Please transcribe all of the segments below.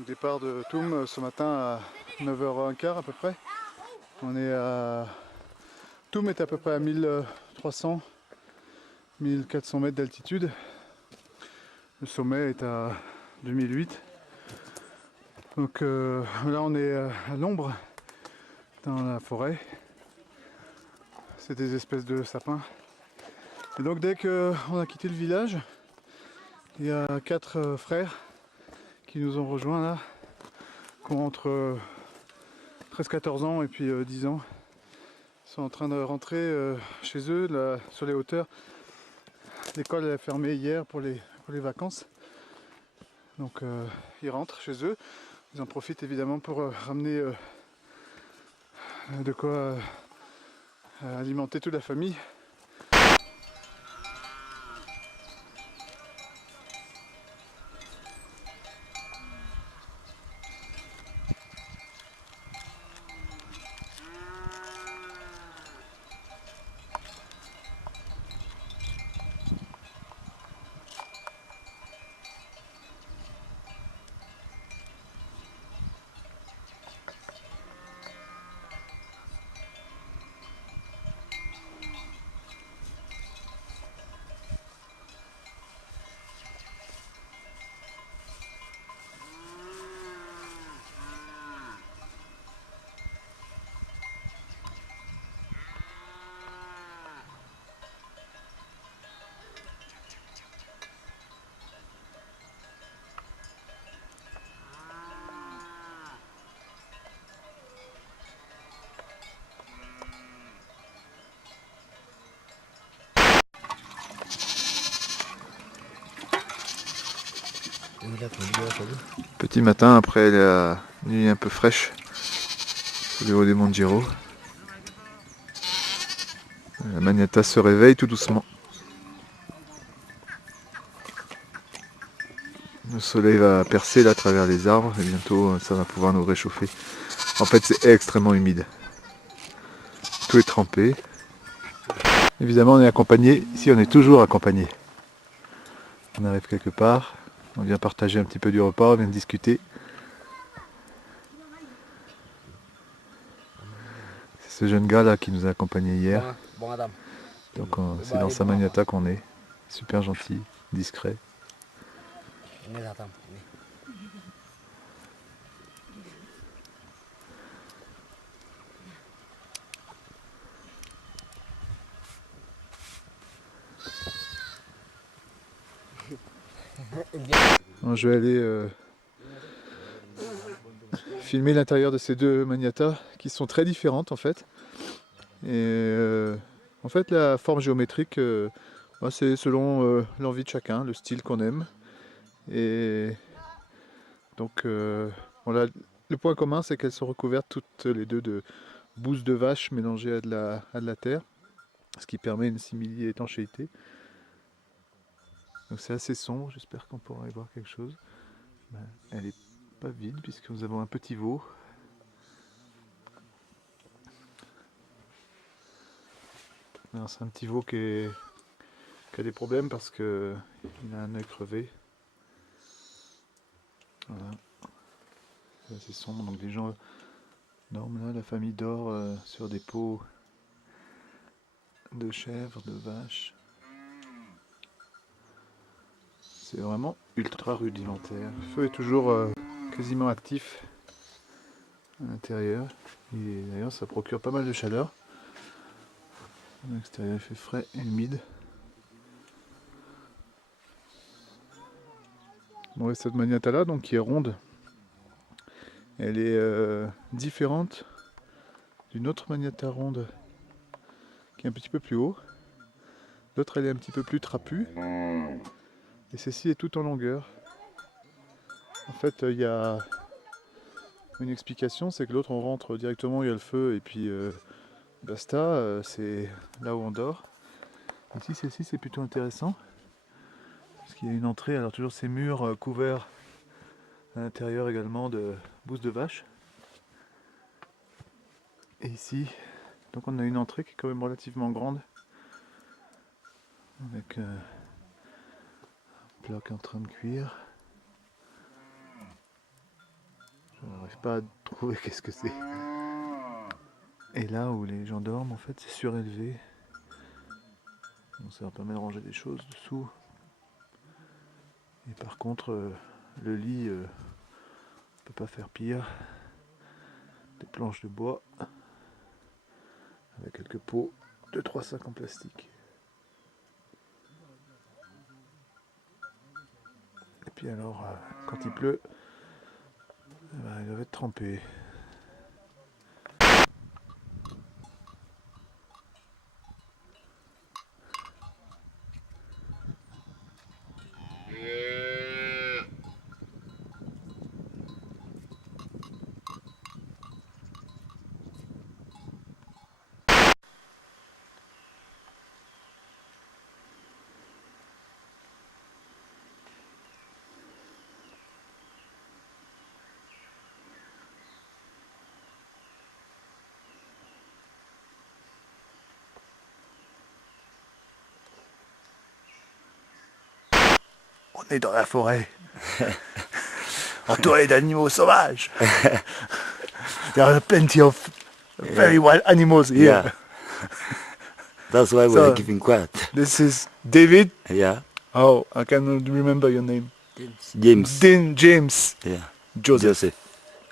Donc, départ de Toum ce matin à 9h15 à peu près. On est à... Toum est à peu près à 1300, 1400 mètres d'altitude. Le sommet est à 2008. Donc là on est à l'ombre dans la forêt. C'est des espèces de sapins. Et donc dès qu'on a quitté le village, il y a 4 frères qui nous ont rejoints là, qui ont entre 13-14 ans et puis 10 ans. Ils sont en train de rentrer chez eux là, sur les hauteurs. L'école est fermée hier pour les vacances. Donc ils rentrent chez eux. Ils en profitent évidemment pour ramener de quoi alimenter toute la famille. Petit matin après la nuit un peu fraîche sur le haut des monts Giro. La Magnata se réveille tout doucement. Le soleil va percer là à travers les arbres et bientôt ça va pouvoir nous réchauffer. En fait c'est extrêmement humide. Tout est trempé. Évidemment on est accompagné, ici on est toujours accompagné. On arrive quelque part, on vient partager un petit peu du repas, on vient discuter. C'est ce jeune gars là qui nous a accompagnés hier. Donc c'est dans sa Magnata qu'on est. Super gentil, discret. Alors, je vais aller filmer l'intérieur de ces deux Magnatas qui sont très différentes en fait. Et en fait la forme géométrique, c'est selon l'envie de chacun, le style qu'on aime. Et donc voilà, le point commun c'est qu'elles sont recouvertes toutes les deux de bousses de vache mélangées à de la terre, ce qui permet une simili-étanchéité. Donc c'est assez sombre, j'espère qu'on pourra y voir quelque chose. Elle est pas vide puisque nous avons un petit veau. C'est un petit veau qui a des problèmes parce qu'il a un œil crevé. Voilà. C'est assez sombre, donc les gens dorment là, la famille dort sur des pots de chèvres, de vaches. C'est vraiment ultra rudimentaire. Le feu est toujours quasiment actif à l'intérieur. Et d'ailleurs ça procure pas mal de chaleur. À l'extérieur il fait frais et humide. Bon, et cette Magnata là donc qui est ronde, elle est différente d'une autre Magnata ronde qui est un petit peu plus haut. L'autre elle est un petit peu plus trapue. Et celle-ci est tout en longueur. En fait il y a une explication, c'est que l'autre on rentre directement, il y a le feu et puis basta, c'est là où on dort. Ici celle-ci c'est plutôt intéressant. Parce qu'il y a une entrée, alors toujours ces murs couverts à l'intérieur également de bousses de vache. Et ici, donc on a une entrée qui est quand même relativement grande. Avec un plat qui est en train de cuire. j'arrive pas à trouver qu'est-ce que c'est. Et là où les gens dorment, en fait, c'est surélevé. Donc ça leur permet de ranger des choses dessous. Et par contre, le lit, on peut pas faire pire. Des planches de bois avec quelques pots de 3 sacs en plastique. Et puis alors, quand il pleut, ils doivent être trempés. On est dans la forêt, entouré d'animaux sauvages. There are plenty of very wild animals here. Yeah. That's why we're keeping quiet. This is David. Yeah. Oh, I cannot remember your name. James. James. Yeah. Joseph.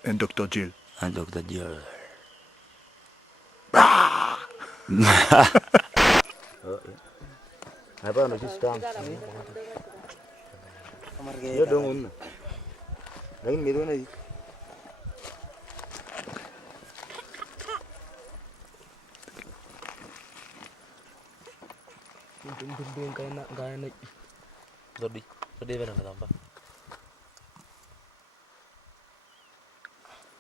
And Dr. Jill. And Dr. Jill. Apa nak sistem? Ya dong. Lagi medo na. Tung kaya na. Jadi ba na tamba?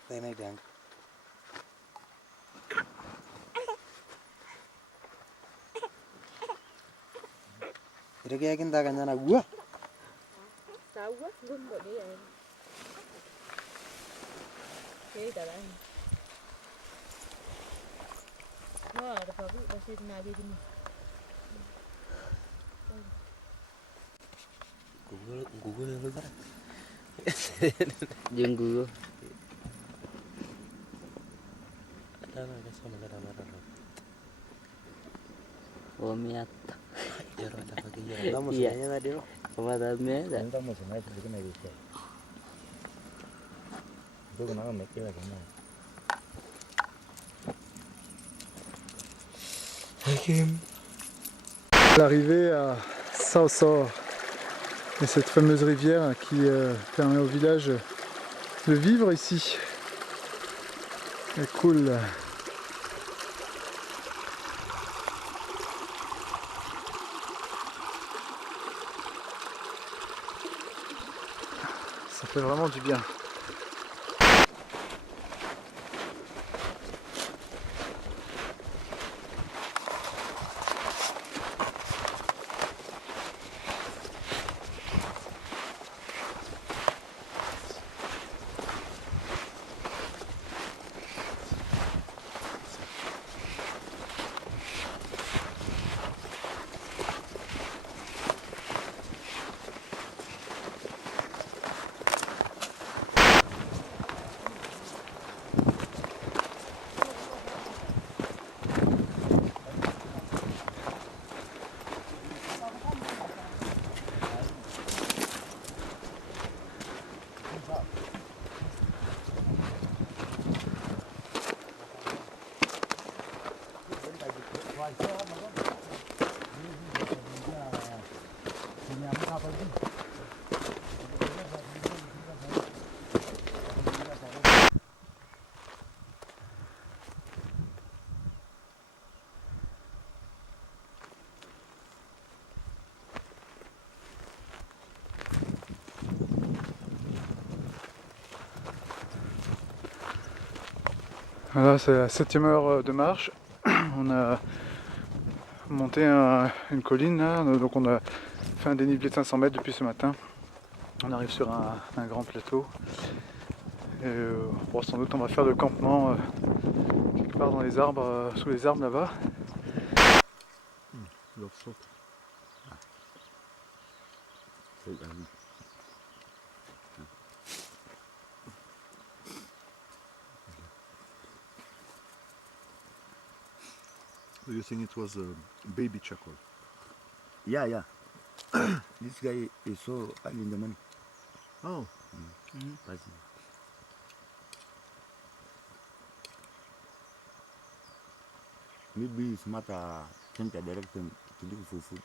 Tay na dang. Iragay kinta kanya na gua. Sawa, gumbo dia. Okay, dalan. Oh, ada babi masih nagi gini. Google lu kan? Jeung gua. Ada na sama ada. Oh miat. Ya rada pagi ya. Estamos enseñando a Dios. Kamadame da. Estamos en eso que me dice. Luego nada me queda que no. L'arrivée à Saosor et cette fameuse rivière qui permet au village de vivre ici. C'est cool. Ça fait vraiment du bien. Voilà, c'est la 7e heure de marche. On a monté une colline là, donc on a fait un dénivelé de 500 mètres depuis ce matin. On arrive sur un grand plateau. Et bon, sans doute on va faire le campement quelque part dans les arbres, sous les arbres là-bas. So you think it was a baby charcoal? Yeah, yeah. This guy is so early in the morning. Oh. Passing. Maybe it's matter change the direction to look for food.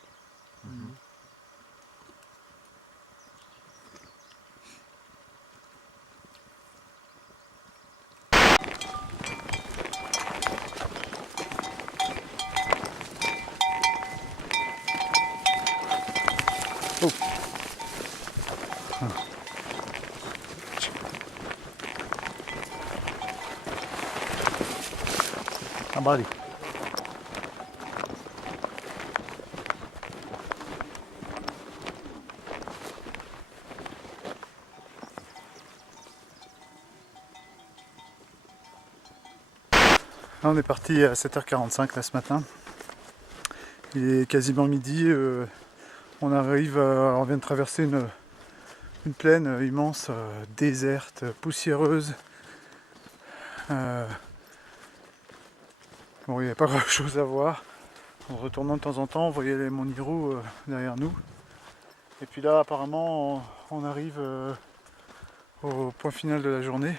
Somebody. Là, on est parti à 7h45 là ce matin. Il est quasiment midi. On arrive, on vient de traverser une plaine immense, déserte, poussiéreuse. Bon, il n'y avait pas grand chose à voir. En retournant de temps en temps, on voyait les monts Niro derrière nous. Et puis là, apparemment, on arrive au point final de la journée.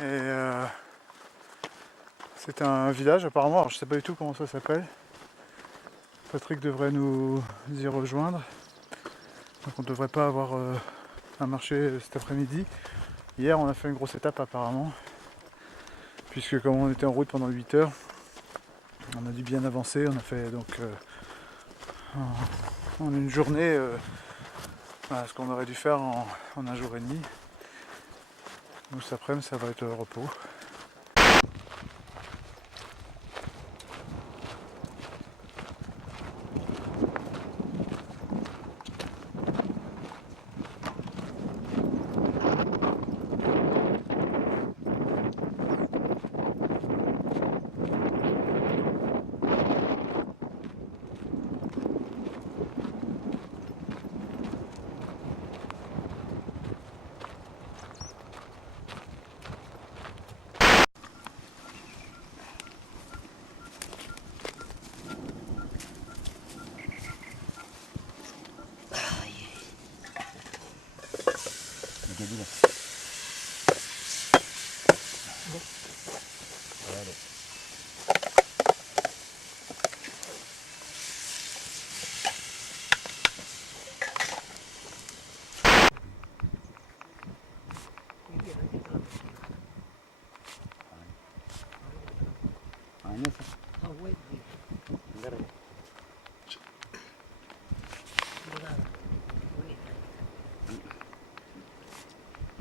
Et c'est un village apparemment, alors je sais pas du tout comment ça s'appelle. Patrick devrait nous y rejoindre. Donc on ne devrait pas avoir un marché cet après-midi. Hier on a fait une grosse étape apparemment. Puisque comme on était en route pendant 8 heures, on a dû bien avancer. On a fait donc en une journée ce qu'on aurait dû faire en un jour et demi. Donc cet après-midi ça va être le repos.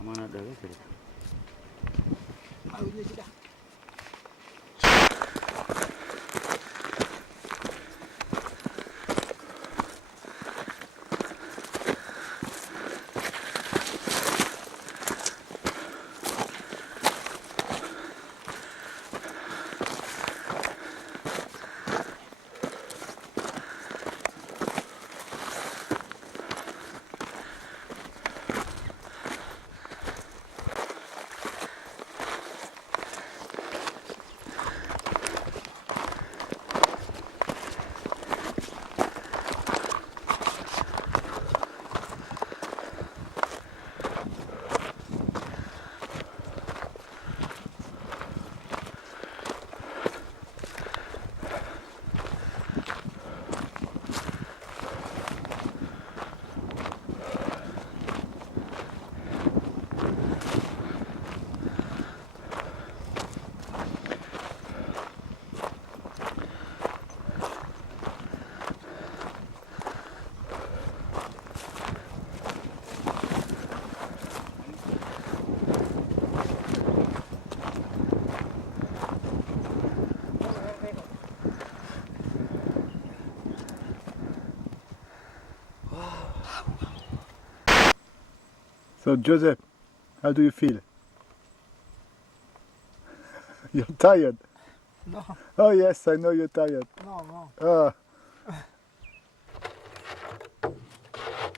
Mana ada lagi? So Joseph, how do you feel? You're tired? No, Oh yes, I know you're tired. no. Ah.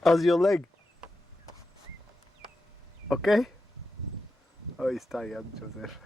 How's your leg? Okay? Oh, he's tired, Joseph.